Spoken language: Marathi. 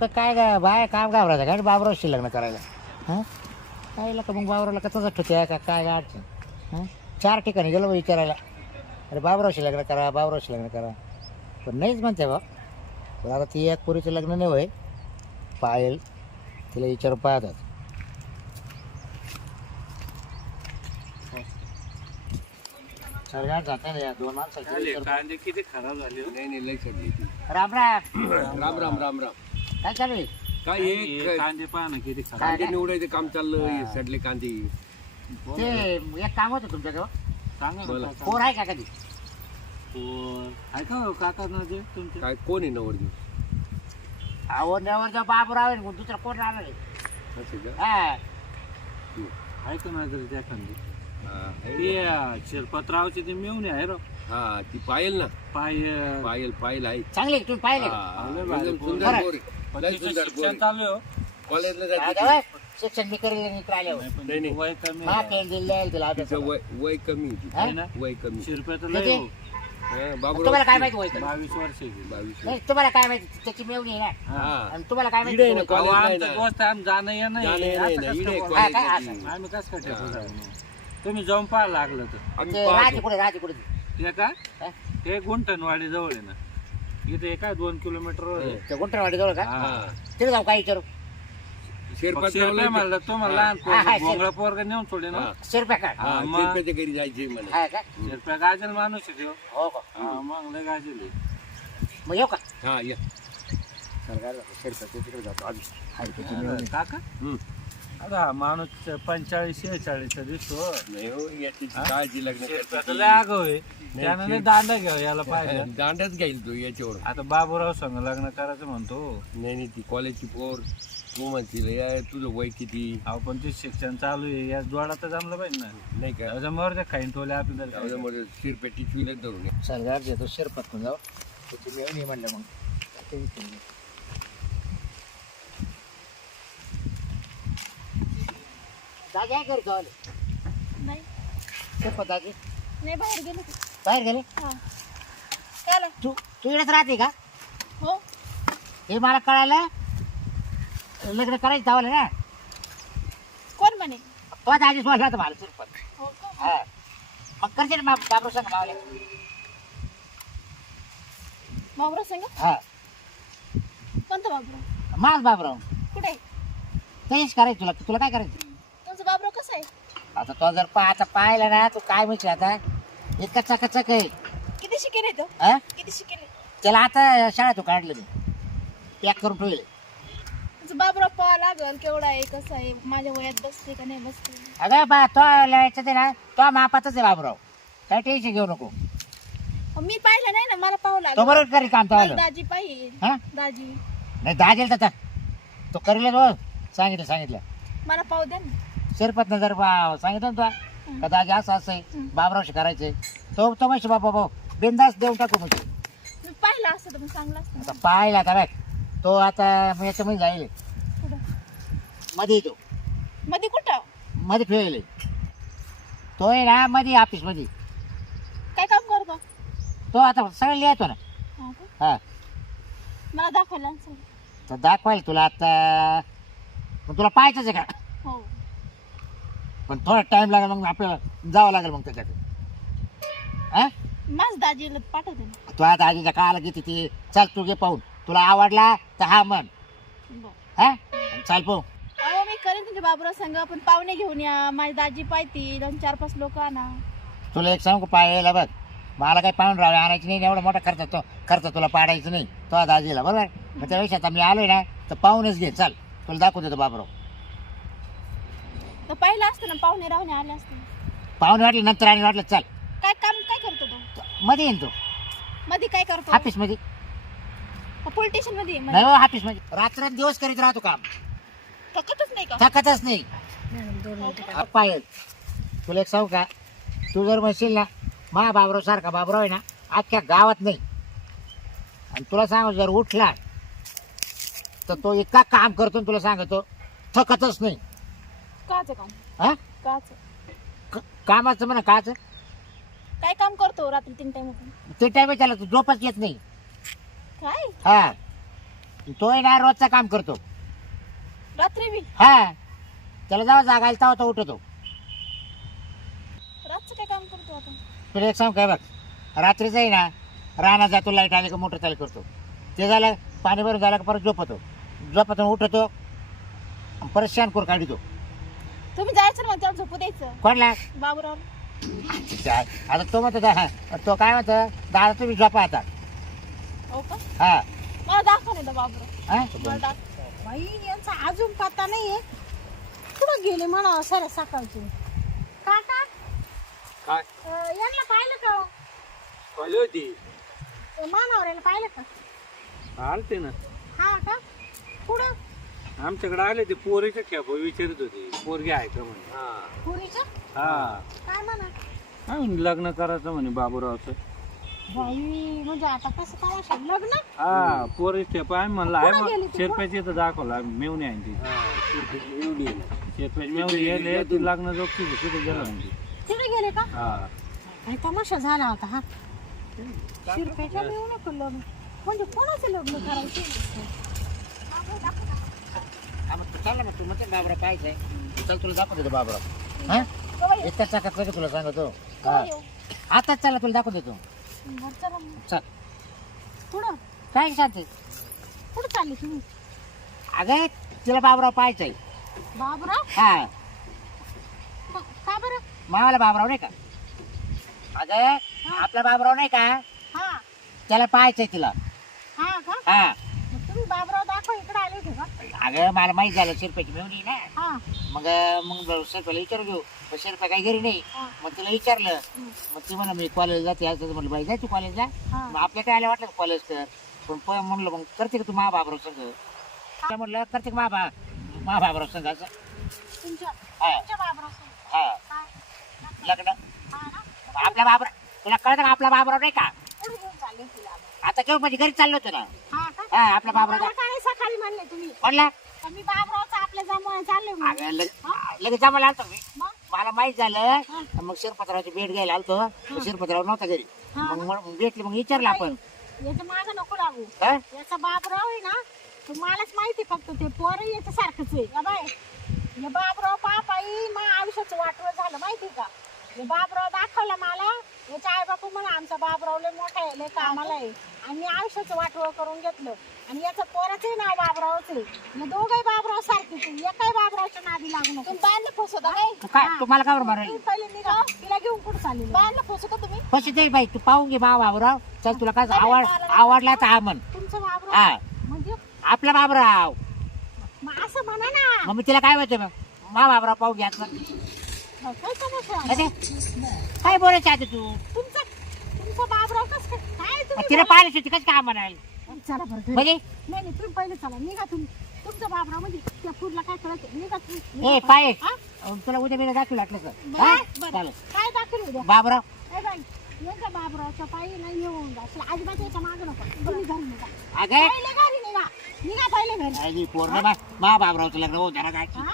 का- काय गा बाय काम घाबरायचं काय बाबरावशी लग्न करायला? हां? काय का मग बाबरावला का तसंच ठेवते? का काय काय अडचण? हां? चार ठिकाणी गेलो विचारायला. अरे बाबरावशी लग्न करा बाबरावशी लग्न करा. पण नाहीच म्हणते बा. पण आता ती एक पुरीचं लग्न नाही होय. पायल तिला विचारून पाहतात. जाता या दोन माणसाचे. झाले, विचार- कांदे किती खराब झाले हो. नाही नाही लक्षात घेते राम राम. राम राम राम राम. काय चालू आहे? काय हे हे कांदे पहा ना किती खराब. कांदे निवडायचं काम चाललं हे सडले कांदे. ते एक काम होतं तुमच्याकडं सांगा बोला. ना काय पोर आहे का कधी? पोर. हो, काका ना ते तुमचे? काय कोण आहे नवरदेव? अहो नवरचा बाबूराव आहे मग दुसरा कोण राहणार आहे? असं का? हा. त्या कांदे हा, आहे ते अं, शिरपतरावचे ते मेवणे आहे रो. हा ती पायल ना. पाय अं, पायल पायल आहे. चांगली तुम्ही पाहिले? हा, लय एकदम भारी सुंदर पोर. पोर. आहे. शिक्षण आहे. चालू आहे हो. कॉलेजला हा, जाते जावई, शिक्षण मी करेल इकडे आल्यावर नाही, पण नाही, नाही. वय कमी हा आहे. पेन दिले तिला अभ्यास तिचं वय वय कमी आहे तिचं. हा? ना वय कमी शिरपे तर? लय हो. हा, तुम्हाला काय माहिती वय बावीस वर्षाची बावीस नाही तुम्हाला काय माहिती त्याची मेवणी आहे ना हा आणि तुम्हाला काय आहे माहिती ना, वय? अहो, कॉलेज आमचं नाही ना. दोस्त आम जाणं येणं जाणं आहे. येणं आहे असं ना, कसं इकडे आहे बोलू? हा, कॉलेजला काय ती. आम्ही कसं काय ठेवू हा. जाऊ? तुम्ही जाऊन पाहा लागलं तर आम्ही ते पाहतो. कुठे राजी कुठे ते का हा? ते गुंटनवाडी जवळ आहे ना इथे एका दोन किलोमीटर. आहे. ते गुंटरवाडी जवळ का? हा. हा तिथे जाऊ काय विचारू? मग शेरपत शिरपे म्हणलं हा, हा, पोरग नेऊन सोडे ना. हा. शिरप्या का हा मग- शेरपेच्या घरी जायचे मला हा का? शिरप्या गाजल माणूस आहे त्यो. हो का? हा, मग लय गाजल आहे. मग येऊ का? हा या. तिकडे जातो. आधी हाय, त्याची मेवणी. काका? हम्म. आता हा माणूस पंचेचाळीस शेहेचाळीस दिसतो. नाही हो याची काळजी लग्न लय आगाऊ आहे. त्यानं लय दांडा घ्यावं याला पाहिजे दांडाच घेईल तू याच्यावर. आता बाबूराव संग लग्न करायचं म्हणतो. नाही नाही ती कॉलेजची पोर. तू म्हणतील "या, तुझं वय किती? अहो पण ते शिक्षण चालू आहे. या जोडा तर जमलं पाहिजे ना. नाही का? त्याच्यामुळे ते खाईन ठेवले आपल्याला त्याच्यामध्ये शिरपेटी चिवले धरून. ये. सरकार देतो शिरपत कोण जाऊ. मेवणी म्हणलं मग. दाजी काय करतो नाही. शिरपत दाजी नाही बाहेर गेले ते. बाहेर गेले? हा. काय तू तू इकडेच राहते का? हो. हे मला कळालं. लग्न करायचं धावलं ना? कोण म्हणे? तो दाजी बोलला होता मला शिरपत हो का? हा. मग करते ना बाबरू सांग मावले बाबरा संग. हा. कोणता बाबरा माझ बाबराव. कुठे? तेच करायचं तुला. तुला काय करायचं तुमचा बाबरा कसा आहे आता तो जर पा आता पाहिला ना तू काय म्हणशील आता? इतका चकचक आहे किती शिकेले तो? हा? किती शिकेले? त्याला आता शाळेतून काढलं मी. पॅक करून ठेवले. तुमचा बाबरा पाहा लागल केवढा आहे कसा आहे माझ्या वयात बसते का नाही बसते? अगं बा तो लिहायचं ते ना तो मापातच आहे बाबराव. काय टेन्शन घेऊ नको. मी पाहिलं नाही ना मला पाहावं तो लागल बरोबर करी काम तो मला दाजी पाहिजे हा? दाजी. नाही दाजेल तर तो करेल तो. सांगितलं सांगितलं. मला पाहू द्या ना. शिरपत जर बा- सांगितलं ना तुला? का असं असं आहे? बाबरावशी करायचंय. तो तो म्हणशी बाबा भाऊ बिंदास देऊन टाकू म्हणजे मी पाहिलं असतं तर चांगलं असतं. आता पाहिला आता बघ तो आता मग याच्यामध्ये जाईल. कुठं? मध्ये येतो. मध्ये कुठं? मध्ये ठेवले तो आहे ना मध्ये ऑफिसमध्ये. काय काम करतो? तो आता सगळं लिहायचो ना. हा का? हा. मला दाखवायला. तर दाखवायला तुला आता तुला पाहायचंच आहे का? हो. पण थोडा टाइम लागेल मग आपल्याला जावं लागेल मग त्याच्यात. हा? माझ दाजीला पाठवते ना. तू आता आजीच्या काला घेते ती. चल तू घे पाहून. तुला आवडला तर हा बरं. हा? चाल पाहू अहो मी करेन तुझ्या बाबरा संग पण पाहुणे घेऊन या. माझी दाजी पाहती. दोन चार पाच लोक आणा. तुला एक सांगू पाहायला बघ? मला काही पाहून राहावे आणायची नाही एवढा मोठा खर्च तो खर्च तुला पाडायचं नाही. तो दाजीला बरोबर? मग त्यापेक्षा आता मी आलोय ना तर पाहूनच घे. चल. तुला दाखवू देतो बाबराव. तर पाहिलं असतं ना पाहुणे राहुणे आले असते. पाहुणे वाटलं नंतर आणि वाटलं चल. काय काम काय करतो तो? मध्ये येईन तो. मध्ये काय करतो? ऑफिसमध्ये पोलीस स्टेशनमध्ये. नाही हो ऑफिसमध्ये. रात्र दिवस करीत राहतो काम. थकतच नाही का? थकतच नाही. पायल तुला एक सांगू का? तू जर म्हणशील ना मा बाबराव सारखा बाबराव आहे ना अख्ख्या गावात नाही. आणि तुला सांगू जर उठला तर तो इतका काम करतो ना तुला सांगतो थकतच नाही. काच काम? हा? काच. क- कामाचं म्हणा काच. काय काम करतो रात्री तीन टाइम ते टाइम त्याला तू झोपच येत नाही. काय? हा. तो आहे ना रोजचा काम करतो. रात्री बी? हा. त्याला जेव्हा जागायला तेव्हा तो उठतो. रातचं काय काम करतो आपण? तुला एक सांग काय बघ. रात्रीचं आहे ना रानात जातो लाइट आली का मोटर चालू करतो. ते झालं पाणी भरून झालं का परत झोपतो. झोपतो उठतो आणि परत शानपूर काढतो. तुम्ही जायचं ना मग त्याला झोपू द्यायचं. कोणला? बाबूराव. आता तो म्हणतो दा- तो काय म्हणतो? दादा तुम्ही झोपा आता. हो का? हा. मला दाखवा नाही बाबूराव. हा? मला दाखव बाई यांचा अजून पत्ता नाहीये. कुठं गेले म्हणा सर सकाळचे? काका? काय? अं, यांना पाहिलं का? हो? पाहिली होती. मानावऱ्याला पाहिलं का? आलते ना. हा का? कुठं? आमच्याकडे आले ते पोरीच्या खेप विचारत होते. पोरगी आहे का म्हणे. हा. पुरीचं? हा. काय म्हणा? काय म्हणे लग्न करायचं म्हणे बाबूरावचं. बाई म्हणजे आता कसं काय लग्न? हा पोरी खेप आहे म्हणलं आहे कुठं गेली मग? ती? शेरप्याची इथं दाखवलं मेवणी आहे ती. हा शिरपीची एवढी आहे. शेरप्याची मेवणी गेले ती लग्न जोगती तिथे गेलं म्हणजे तिथे गेले का? हा. काय तमाशा झाला होता हा. शिरपेच्या नको लग्न. म्हणजे कोणाचं लग्न करायचं? हा, मग तू चाल ना मग तू म्हणते बाबरा पाहायचंय. चल तुला दाखवून देतो बाबरा. हा? इतक्या चाकात तुला सांगतो. हा? आताच चला तुला दाखवून देतो चला कुठं काय सांगते कुठं चालले तुम्ही. अगं तिला बाबराव पाहायचंय. बाबराव? हा. का बरं? मावाला बाबराव नाही का? अगं आपला बाबराव नाही का? हा. त्याला पाहायचंय तिला. हा का? हा मग तुम्ही बाबराव दाखवा इकडे आले होते का अगं मला माहीत झालं शिरपेची मिळवणी ना. हा. मग मग शिरपेला विचारू घेऊ. पण शिरपा काही घरी नाही. हा. मग तिला विचारलं. मग ती म्हणा मी कॉलेज जाते. असं म्हणलं बाई जायची कॉलेजला हा. मग आपल्या काय आलं वाटलं कॉलेज कर पण प म्हणलं मग करते का तू मा बाबराव संघ काय म्हणलं करते का मा बा मा बाबराव संघ असं. तुमच्या हा. तुमच्या बाबराव. हा. काय लग्न. हा ना. मग आपला बाबरा तुला कळतं का आपला बाबराव नाही का? कुठे घेऊन चालले तिला. आता केव्हा म्हणजे घरी चाललो होतो ना? हा का? हा आपला बाबराव मला काय सकाळी म्हणले तुम्ही? म्हणला? तर मी बाबरावचा आपल्या जमवायला चालले म्हणून. अगं लगे- लगेच जमायला आलतो मी. मग? मला माहीत झालं मग शिरपत्राची भेट घ्यायला आलतो. मग शिरपत्राव नव्हता घरी. मग मग भेटली मग विचारलं आपण. याचं मागं नको लागू. हा? याचा बाबराव आहे ना तो मलाच माहिती फक्त ते पोर याचं सारखंच आहे. का बाय. हे बाबराव पापाई मा आयुष्याचं वाटवं झालं माहिती का? हे बाबराव दाखवला मला याच्या आई बापू म्हणा आमचा बाबराव लय मोठा आहे लय कामाला आहे. आणि मी आयुष्याचं वाटवं करून घेतलं. आणि याचं पोराचंही नाव बाबरावच आहे. मग दोघंही बाबराव सारखेच आहे. एकाही बाबरावच्या नादी लागू नको. तुम्ही बायांना फसवता काय तू काय? तुम्हाला का बरं मारायला? तुम्ही पहिले निघा. तिला घेऊन कुठं चालली? बायांना फसवता तुम्ही? पैसे दे बाई तू पाहून घे मा बाबराव. चल तुला काय आवड आवडला तर हा म्हण. तुमचं बाबराव हा. म्हणजे? आपला बाबराव. मग असं म्हणा ना. मग मी तिला काय म्हणते मग? मा बाबराव पाहून घ्या काय समस्या? अरे, काय बोलायचं आता तू? तुमचा तुमचा बाबराव कस काय तुम्ही तिला पाहिलं होती कसं काय म्हणाल? चला बरं घरी. म्हणजे? नाही नाही तुम्ही पहिले चला निघा तुम्ही. तुमचा बाबराव म्हणजे त्या फूडला काय कळत निघा तुम्ही. ए निघा. पाय. हा? तुला उद्या बिद्या दाखवलं वाटलं तर. बरं, हा? बरं. चालेल. काय दाखल उद्या? बाबराव. ए बाई यांच्या बाबरावच्या पायी नाही येऊन जाशील अजिबात याच्या मागं नको. तुम्ही घरी निघा. अगं. पहिले घरी निघा. निघा पहिले घरी. अरे, पौर्णिमा मा बाबरावचं लग्न काय हा?